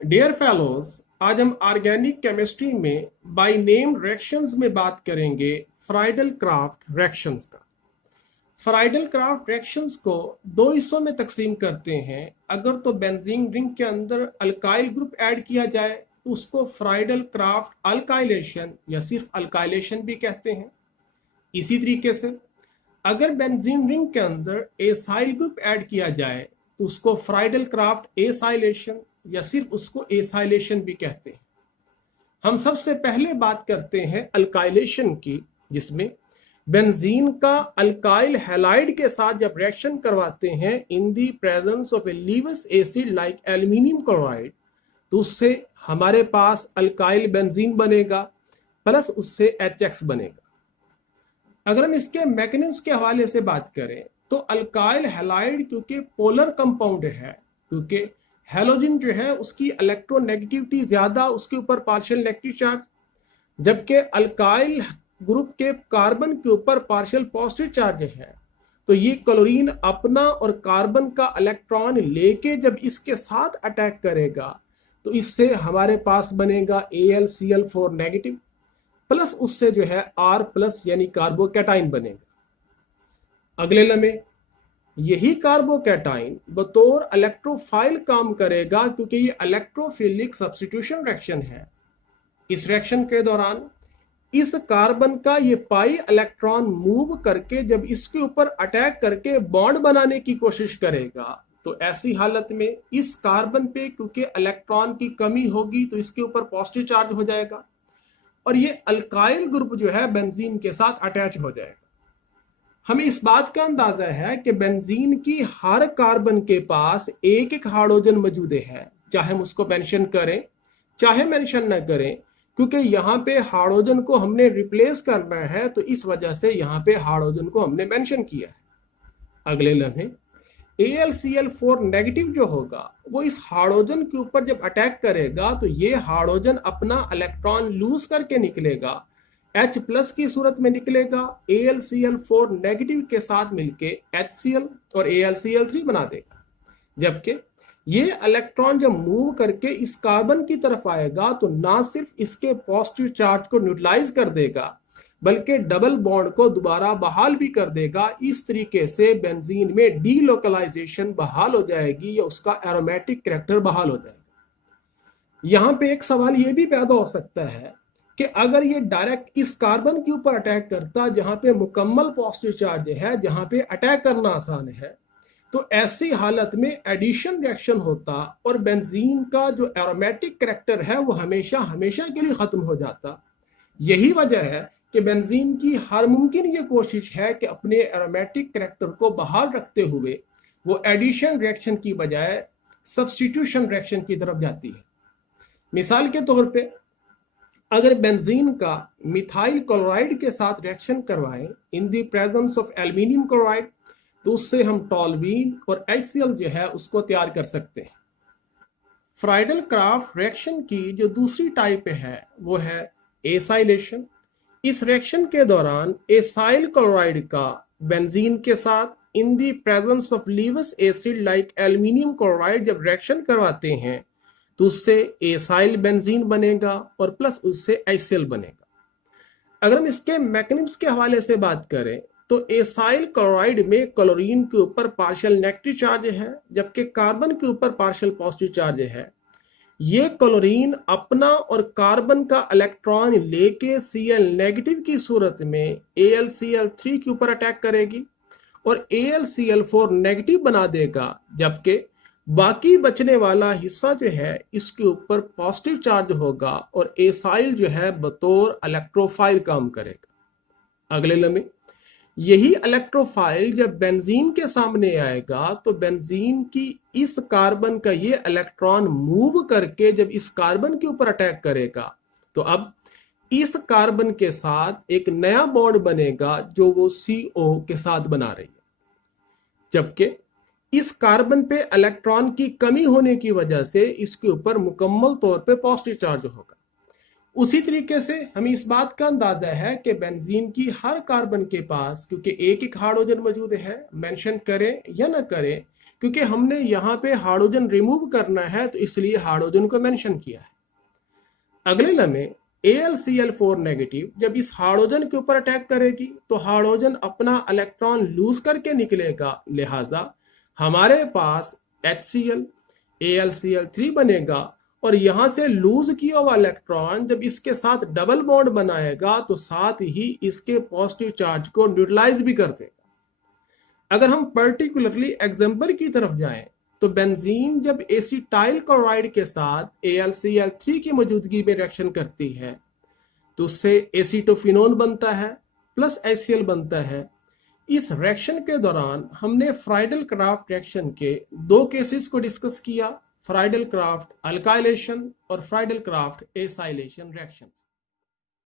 Dear fellows, आज हम organic chemistry में बाय नेम रिएक्शंस में बात करेंगे फ्राइडल क्राफ्ट रिएक्शंस का। फ्राइडल क्राफ्ट रिएक्शंस को दो हिस्सों में तकसीम करते हैं। अगर तो बेंजीन रिंग के अंदर अल्काइल ग्रुप ऐड किया जाए तो उसको फ्राइडल क्राफ्ट अल्काइलेशन या सिर्फ अल्काइलेशन भी कहते हैं। इसी तरीके से अगर बेंजीन रिंग के अंदर एसाइल ग्रुप ऐड किया जाए तो उसको फ्राइडल क्राफ्ट एसाइलेशन या सिर्फ उसको एसाइलेशन भी कहते हैं। हम सबसे पहले बात करते हैं अल्काइलेशन की, जिसमें बेंजीन का अल्काइल हैलाइड के साथ जब रिएक्शन करवाते हैं in the presence of a Lewis acid like aluminium chloride, तो उससे हमारे पास अल्काइल बेंजीन बनेगा प्लस उससे HX बनेगा। अगर हम इसके मैकेनिज्म के हवाले से बात करें तो अल्काइल हैलाइड क्योंकि पोलर कंपाउंड है, क्योंकि हैलोजन जो है उसकी इलेक्ट्रोनेगेटिविटी ज्यादा, उसके ऊपर पार्शियल नेगेटिव चार्ज, जबकि अल्काइल ग्रुप के कार्बन के ऊपर पार्शियल पॉजिटिव चार्ज है। तो ये क्लोरीन अपना और कार्बन का इलेक्ट्रॉन लेके जब इसके साथ अटैक करेगा तो इससे हमारे पास बनेगा AlCl4 नेगेटिव प्लस उससे जो है R प्लस यानी कार्बोकैटाइन बनेगा। अगले लम्हे यही कार्बोकैटाइन बतौर इलेक्ट्रोफाइल काम करेगा क्योंकि ये इलेक्ट्रोफिलिक सब्स्टिट्यूशन रिएक्शन है। इस रिएक्शन के दौरान इस कार्बन का ये पाई इलेक्ट्रॉन मूव करके जब इसके ऊपर अटैक करके बॉन्ड बनाने की कोशिश करेगा तो ऐसी हालत में इस कार्बन पे क्योंकि इलेक्ट्रॉन की कमी होगी तो इसके ऊपर पॉजिटिव चार्ज हो जाएगा और ये अल्काइल ग्रुप जो है बेंजीन के साथ अटैच हो जाएगा। हमें इस बात का अंदाजा है कि बेंजीन की हर कार्बन के पास एक एक हाइड्रोजन मौजूद है, चाहे हम उसको मेंशन करें चाहे मेंशन न करें, क्योंकि यहाँ पे हाइड्रोजन को हमने रिप्लेस करना है तो इस वजह से यहाँ पे हाइड्रोजन को हमने मेंशन किया है। अगले लम्हे AlCl4 नेगेटिव जो होगा वो इस हाइड्रोजन के ऊपर जब अटैक करेगा तो ये हाइड्रोजन अपना इलेक्ट्रॉन लूज करके निकलेगा, H प्लस की सूरत में निकलेगा, AlCl4 नेगेटिव के साथ मिलके HCl और AlCl3 बना देगा। जबकि ये इलेक्ट्रॉन जब मूव करके इस कार्बन की तरफ आएगा तो ना सिर्फ इसके पॉजिटिव चार्ज को न्यूट्रलाइज कर देगा बल्कि डबल बॉन्ड को दोबारा बहाल भी कर देगा। इस तरीके से बेंजीन में डीलोकलाइजेशन बहाल हो जाएगी या उसका एरोमेटिक कैरेक्टर बहाल हो जाएगा। यहाँ पे एक सवाल ये भी पैदा हो सकता है कि अगर ये डायरेक्ट इस कार्बन के ऊपर अटैक करता जहां पे मुकम्मल पॉजिटिव चार्ज है, जहां पे अटैक करना आसान है, तो ऐसी हालत में एडिशन रिएक्शन होता और बेंजीन का जो एरोमेटिक कैरेक्टर है वो हमेशा हमेशा के लिए खत्म हो जाता। यही वजह है कि बेंजीन की हर मुमकिन ये कोशिश है कि अपने एरोमेटिक कैरेक्टर को बहाल रखते हुए वो एडिशन रिएक्शन की बजाय सब्स्टिट्यूशन रिएक्शन की तरफ जाती है। मिसाल के तौर पे अगर बेंजीन का मिथाइल क्लोराइड के साथ रिएक्शन करवाएं in the presence of aluminium chloride तो उससे हम टॉल्यूइन और HCl जो है उसको तैयार कर सकते हैं। फ्राइडल क्राफ्ट रिएक्शन की जो दूसरी टाइप है वो है एसाइलेशन। इस रिएक्शन के दौरान एसाइल क्लोराइड का बेंजीन के साथ in the presence of Lewis acid like aluminium chloride जब रिएक्शन करवाते हैं तो उससे एसाइल बेंजीन बनेगा और प्लस उससे HCl बनेगा। अगर हम इसके मैकेनिज्म के हवाले से बात करें तो एसाइल क्लोराइड में क्लोरीन के ऊपर पार्शियल नेगेटिव चार्ज है जबकि कार्बन के ऊपर पार्शियल पॉजिटिव चार्ज है। ये क्लोरीन अपना और कार्बन का इलेक्ट्रॉन लेके Cl नेगेटिव की सूरत में AlCl3 के ऊपर अटैक करेगी और AlCl4 नेगेटिव बना देगा, जबकि बाकी बचने वाला हिस्सा जो है इसके ऊपर पॉजिटिव चार्ज होगा और एसाइल जो है बतौर इलेक्ट्रोफाइल काम करेगा। अगले लम्हे यही इलेक्ट्रोफाइल जब बेंजीन के सामने आएगा तो बेंजीन की इस कार्बन का ये इलेक्ट्रॉन मूव करके जब इस कार्बन के ऊपर अटैक करेगा तो अब इस कार्बन के साथ एक नया बॉन्ड बनेगा जो वो CO के साथ बना रही है, जबकि इस कार्बन पे इलेक्ट्रॉन की कमी होने की वजह से इसके ऊपर मुकम्मल तौर पे पॉजिटिव चार्ज होगा। उसी तरीके से हमें इस बात का अंदाजा है कि बेंजीन की हर कार्बन के पास क्योंकि एक एक हाइड्रोजन मौजूद है, मेंशन करें या ना करें, क्योंकि हमने यहाँ पे हाइड्रोजन रिमूव करना है तो इसलिए हाइड्रोजन को मेंशन किया है। अगले लम्हे AlCl4 नेगेटिव जब इस हाइड्रोजन के ऊपर अटैक करेगी तो हाइड्रोजन अपना इलेक्ट्रॉन लूज करके निकलेगा, लिहाजा हमारे पास HCl AlCl3 बनेगा और यहां से लूज किया हुआ इलेक्ट्रॉन जब इसके साथ डबल बॉन्ड बनाएगा तो साथ ही इसके पॉजिटिव चार्ज को न्यूट्रलाइज भी कर देगा। अगर हम पर्टिकुलरली एग्जाम्पल की तरफ जाएं तो बेंजीन जब एसिटाइल क्लोराइड के साथ AlCl3 की मौजूदगी में रिएक्शन करती है तो उससे एसीटोफिनोन बनता है प्लस HCl बनता है। इस रिएक्शन के दौरान हमने फ्राइडल क्राफ्ट रिएक्शन के दो केसेस को डिस्कस किया, फ्राइडल क्राफ्ट अल्काइलेशन और फ्राइडल क्राफ्ट एसाइलेशन रिएक्शन।